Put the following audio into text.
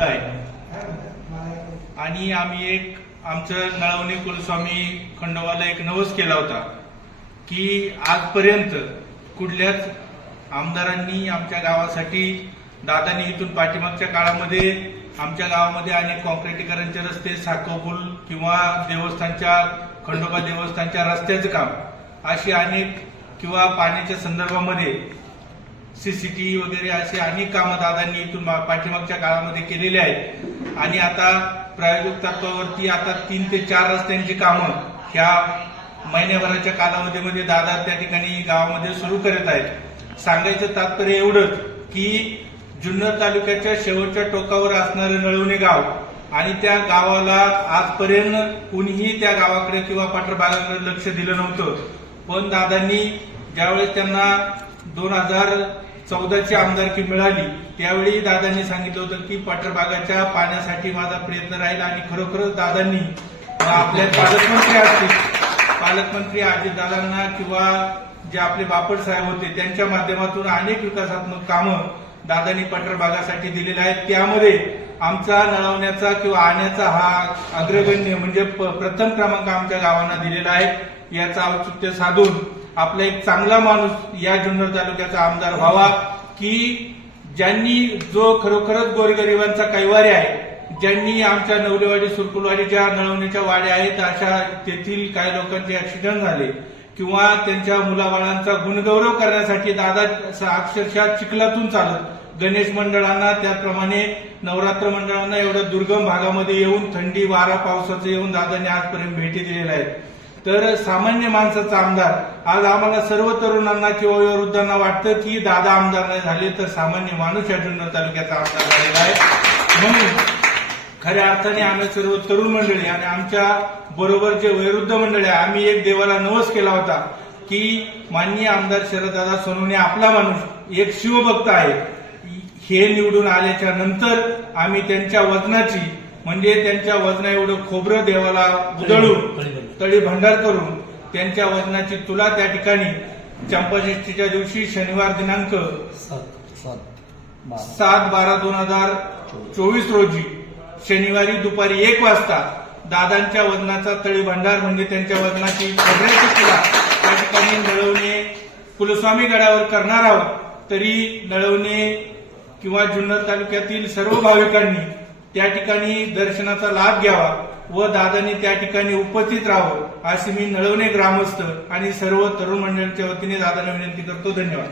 मुलं आहे आणि आम्ही एक आमचं नळवणे कुलस्वामी खंडोबाला एक नवस केला होता की आजपर्यंत कुठल्याच आमदारांनी आमच्या गावासाठी दादानी इथून पाठीमागच्या काळामध्ये आमच्या गावामध्ये अनेक कॉन्क्रिटीकरणचे रस्ते साखो पूल किंवा देवस्थानच्या खंडोबा देवस्थानच्या रस्त्याचं काम अशी अनेक किंवा पाण्याच्या संदर्भामध्ये सीसीटीव्ही वगैरे अशी अनेक कामं दादांनी इथून पाठीमागच्या काळामध्ये केलेली आहेत. आणि आता प्रायोगिक तत्वावरती आता तीन ते चार रस्त्यांची कामं ह्या महिन्याभराच्या कालावधीमध्ये दादा त्या ठिकाणी गावामध्ये सुरू करत आहेत. सांगायचं तात्पर्य एवढंच की जुन्नर तालुक्याच्या शेवटच्या टोकावर असणारं नळवणे गाव आणि त्या गावाला आजपर्यंत कुणीही त्या गावाकडे किंवा पाठरभागाकडे लक्ष दिलं नव्हतं. पण दादांनी ज्यावेळेस त्यांना दोन हजार चौदाची आमदारकी मिळाली त्यावेळी दादांनी सांगितलं होतं की पाठरबागाच्या पाण्यासाठी माझा प्रयत्न राहील आणि खरोखरच दादांनी आपल्या पालकमंत्री असतील पालकमंत्री अजितदादांना किंवा जे आपले बापट साहेब होते त्यांच्या माध्यमातून अनेक विकासात्मक कामं दादांनी पठार भागासाठी दिलेले आहेत. त्यामध्ये आमचा नळवण्याचा किंवा आणण्याचा हा अग्रगण्य म्हणजे प्रथम क्रमांक आमच्या गावांना दिलेला आहे. याचं औचित्य साधून आपला एक चांगला माणूस या जुन्नर तालुक्याचा आमदार व्हावा की ज्यांनी जो खरोखरच गोरगरिबांचा कैवारी आहे ज्यांनी आमच्या नवलेवाडी सुरकुलवाडी ज्या नळवणीच्या वाड्या आहेत अशा तेथील काही लोकांचे ऍक्सिडेंट झाले किंवा त्यांच्या मुलाबाळांचा गुणगौरव करण्यासाठी दादा अक्षरशः चिखलातून चालत गणेश मंडळांना त्याप्रमाणे नवरात्र मंडळांना एवढ्या दुर्गम भागामध्ये येऊन थंडी वारा पावसाचं येऊन दादांनी आजपर्यंत भेटी दिलेल्या आहेत. तर सामान्य माणसाचा आमदार. आज आम्हाला सर्व तरुणांना किंवा वयोवृद्धांना वाटतं की दादा आमदार नाही झाले तर सामान्य माणूस या जुन्नर तालुक्याचा आमदार झालेला आहे. म्हणून खऱ्या अर्थाने आम्ही सर्व तरुण मंडळी आणि आमच्या बरोबर जे वयोवृद्ध मंडळी आहे आम्ही एक देवाला नवस केला होता की माननीय आमदार शरददादा सोनवणे आपला माणूस एक शिवभक्त आहे. हे निवडून आल्याच्यानंतर आम्ही त्यांच्या वजनाची म्हणजे त्यांच्या वजना एवढं खोबरं देवाला उधळून तळी भंडार करून त्यांच्या वजनाची तुला त्या ठिकाणी चंपाषष्ठीच्या दिवशी शनिवार दिनांक सात बारा. दोन हजार चोवीस रोजी शनिवारी दुपारी एक वाजता दादांच्या वजनाचा तळी भंडार म्हणजे त्यांच्या वजनाची खबऱ्याची तुला त्या ठिकाणी नळवणे कुलस्वामी गडावर करणार आहोत. तरी नळवणे किंवा जुन्नर तालुक्यातील सर्व भाविकांनी त्या ठिकाणी दर्शनाचा लाभ घ्यावा व दादांनी त्या ठिकाणी उपस्थित राहावं अशी मी नळवणे ग्रामस्थ आणि सर्व तरुण मंडळांच्या वतीने दादांना विनंती करतो. धन्यवाद.